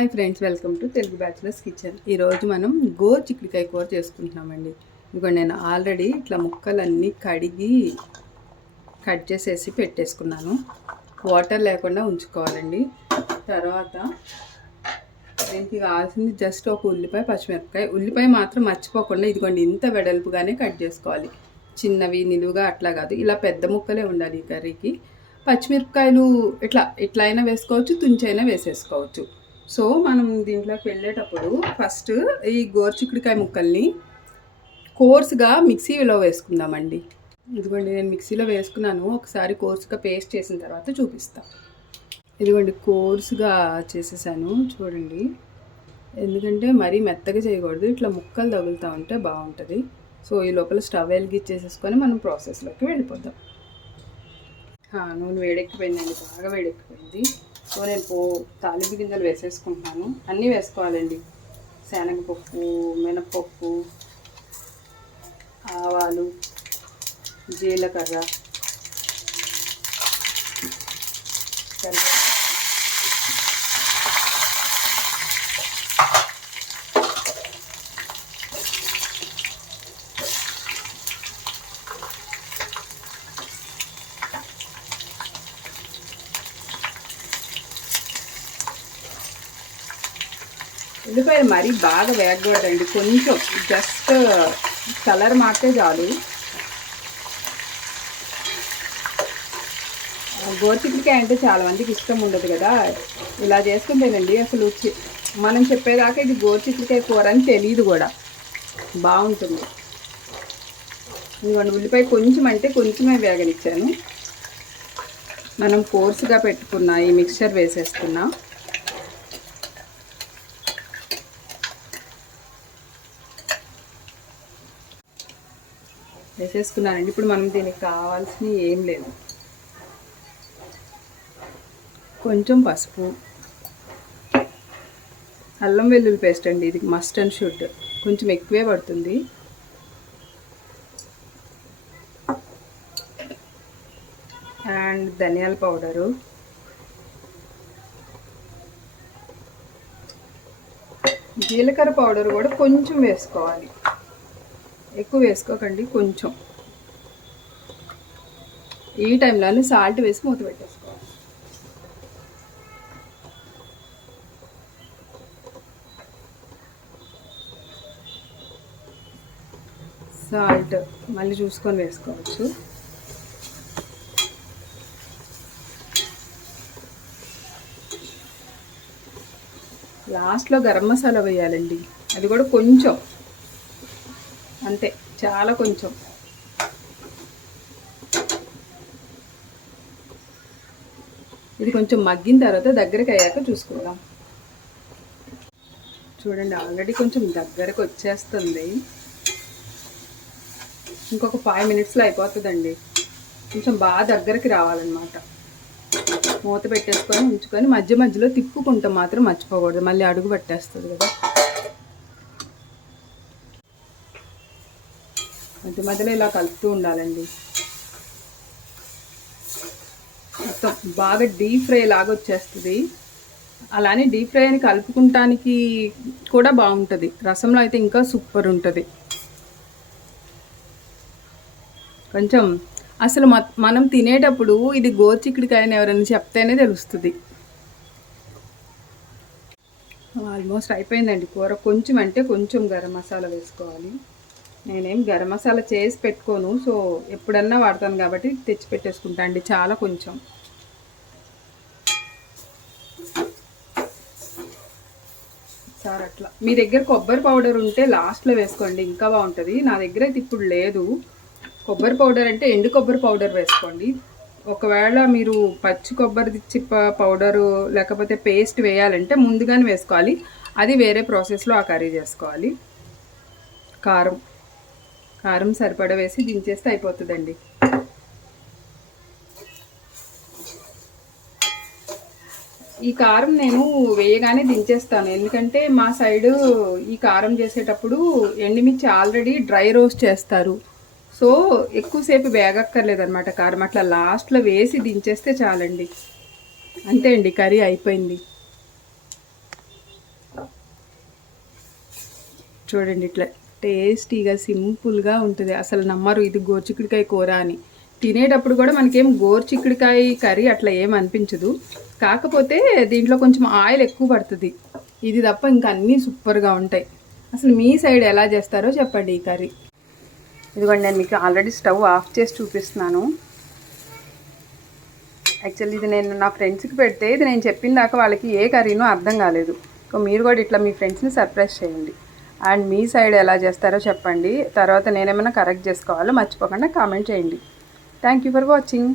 Hi friends, welcome to Telugu bachelors kitchen. ఈరోజు మనం గోరు చిక్కుడుకాయ కూర చేసుకుంటున్నామండి. ఇదిగో నేను ఆల్రెడీ ఇట్లా ముక్కలన్నీ కడిగి కట్ చేసేసి పెట్టేసుకున్నాను. వాటర్ లేకుండా ఉంచుకోవాలండి. తర్వాత దీనికి కావాల్సింది జస్ట్ ఒక ఉల్లిపాయ, పచ్చిమిరపకాయ. ఉల్లిపాయ మాత్రం మర్చిపోకుండా ఇదిగోండి ఇంత వెడల్పుగానే కట్ చేసుకోవాలి. చిన్నవి నిలువుగా అట్లా కాదు, ఇలా పెద్ద ముక్కలే ఉండాలి ఈ కర్రీకి. పచ్చిమిరపకాయలు ఇట్లా అయినా వేసుకోవచ్చు, తుంచైనా వేసేసుకోవచ్చు. సో మనం దీంట్లోకి వెళ్ళేటప్పుడు ఫస్ట్ ఈ గోరుచిక్కుడుకాయ ముక్కల్ని కోర్సుగా మిక్సీలో వేసుకుందామండి. ఇదిగోండి నేను మిక్సీలో వేసుకున్నాను. ఒకసారి కోర్సుగా పేస్ట్ చేసిన తర్వాత చూపిస్తాను. ఇదిగోండి కోర్సుగా చేసేసాను చూడండి. ఎందుకంటే మరీ మెత్తగా చేయకూడదు, ఇట్లా ముక్కలు తగులుతూ ఉంటే బాగుంటుంది. సో ఈ లోపల స్టవ్ వెలిగించేసేసుకొని మనం ప్రాసెస్లోకి వెళ్ళిపోదాం. నూనె వేడెక్కిపోయిందండి, బాగా వేడెక్కిపోయింది. సో నేను తాలింపు గింజలు వేసేసుకుంటున్నాను. అన్నీ వేసుకోవాలండి. శనగపప్పు, మినపప్పు, ఆవాలు, జీలకర్ర, ఉల్లిపాయలు మరీ బాగా వేగకూడదండి, కొంచెం జస్ట్ కలర్ మారితే చాలు. గోరుచిక్కుడుకాయ అంటే చాలామందికి ఇష్టం ఉండదు కదా, ఇలా చేసుకుంటేనండి అసలు మనం చెప్పేదాకా ఇది గోరుచిక్కుడుకాయ కూర అని తెలియదు కూడా, బాగుంటుంది. ఇదిగోండి ఉల్లిపాయ కొంచెం అంటే కొంచెమే వేగనిచ్చాను. మనం కోర్సుగా పెట్టుకున్న ఈ మిక్చర్ వేసేస్తున్నా. వేసేసుకున్నానండి. ఇప్పుడు మనం దీనికి కావాల్సినవి ఏం లేదు. కొంచెం పసుపు, అల్లం వెల్లుల్లి పేస్ట్ అండి, ఇది మస్ట్ అండ్ షుడ్, కొంచెం ఎక్కువే పడుతుంది. అండ్ ధనియాల పౌడరు, జీలకర్ర పౌడర్ కూడా కొంచెం వేసుకోవాలి, ఎక్కువ వేసుకోకండి, కొంచెం. ఈ టైంలోనే సాల్ట్ వేసి మూత పెట్టేసుకోవాలి. సాల్ట్ మళ్ళీ చూసుకొని వేసుకోవచ్చు. లాస్ట్లో గరం మసాలా వేయాలండి, అది కూడా కొంచెం, అంతే, చాలా కొంచెం. ఇది కొంచెం మగ్గిన తర్వాత దగ్గరికి అయ్యాక చూసుకుందాం. చూడండి ఆల్రెడీ కొంచెం దగ్గరకు వచ్చేస్తుంది. ఇంకొక 5 మినిట్స్లో అయిపోతుందండి. కొంచెం బాగా దగ్గరికి రావాలన్నమాట. మూత పెట్టేసుకొని ఉంచుకొని మధ్య మధ్యలో తిప్పుకుంటాం మాత్రం మర్చిపోకూడదు, మళ్ళీ అడుగు పట్టేస్తుంది కదా. మధ్య మధ్యలో ఇలా కలుపుతూ ఉండాలండి. మొత్తం బాగా డీప్ ఫ్రై లాగా వచ్చేస్తుంది. అలానే డీప్ ఫ్రై అని కలుపుకుంటానికి కూడా బాగుంటుంది. రసంలో అయితే ఇంకా సూపర్ ఉంటుంది. కొంచెం అసలు మనం తినేటప్పుడు ఇది గోరుచిక్కుడుకాయని ఎవరైనా చెప్తేనే తెలుస్తుంది. ఆల్మోస్ట్ అయిపోయిందండి కూర. కొంచెం అంటే కొంచెం గరం మసాలా వేసుకోవాలి. నేనేం గరం మసాలా చేసి పెట్టుకోను, సో ఎప్పుడన్నా వాడతాను కాబట్టి తెచ్చి పెట్టేసుకుంటా అండి. చాలా కొంచెం. సార్ అట్లా మీ దగ్గర కొబ్బరి పౌడర్ ఉంటే లాస్ట్లో వేసుకోండి, ఇంకా బాగుంటుంది. నా దగ్గర అయితే ఇప్పుడు లేదు. కొబ్బరి పౌడర్ అంటే ఎండు కొబ్బరి పౌడర్ వేసుకోండి. ఒకవేళ మీరు పచ్చి కొబ్బరి చిప్ప పౌడరు లేకపోతే పేస్ట్ వేయాలంటే ముందుగానే వేసుకోవాలి. అది వేరే ప్రాసెస్లో ఆ కర్రీ చేసుకోవాలి. కారం సరిపడా వేసి దించేస్తే అయిపోతుందండి. ఈ కారం నేను వేయగానే దించేస్తాను, ఎందుకంటే మా సైడు ఈ కారం చేసేటప్పుడు ఎండుమిర్చి ఆల్రెడీ డ్రై రోస్ట్ చేస్తారు. సో ఎక్కువసేపు వేగక్కర్లేదన్నమాట కారం. అట్లా లాస్ట్లో వేసి దించేస్తే చాలండి. అంతే అండి, కర్రీ అయిపోయింది. చూడండి ఇట్లా టేస్టీగా సింపుల్గా ఉంటుంది. అసలు నమ్మరు ఇది గోరుచిక్కుడుకాయ కూర అని. తినేటప్పుడు కూడా మనకేం గోరుచిక్కుడుకాయ కర్రీ అట్లా ఏం అనిపించదు. కాకపోతే దీంట్లో కొంచెం ఆయిల్ ఎక్కువ పడుతుంది. ఇది తప్ప ఇంకా అన్నీ సూపర్గా ఉంటాయి. అసలు మీ సైడ్ ఎలా చేస్తారో చెప్పండి ఈ కర్రీ. ఇదిగోండి నేను మీకు ఆల్రెడీ స్టవ్ ఆఫ్ చేసి చూపిస్తున్నాను. యాక్చువల్లీ ఇది నేను నా ఫ్రెండ్స్కి పెడితే ఇది నేను చెప్పిన దాకా వాళ్ళకి ఏ కర్రీనో అర్థం కాలేదు. సో మీరు కూడా ఇట్లా మీ ఫ్రెండ్స్ని సర్ప్రైజ్ చేయండి. అండ్ మీ సైడ్ ఎలా చేస్తారో చెప్పండి. తర్వాత నేనేమైనా కరెక్ట్ చేసుకోవాలో మర్చిపోకుండా కామెంట్ చేయండి. Thank you for watching.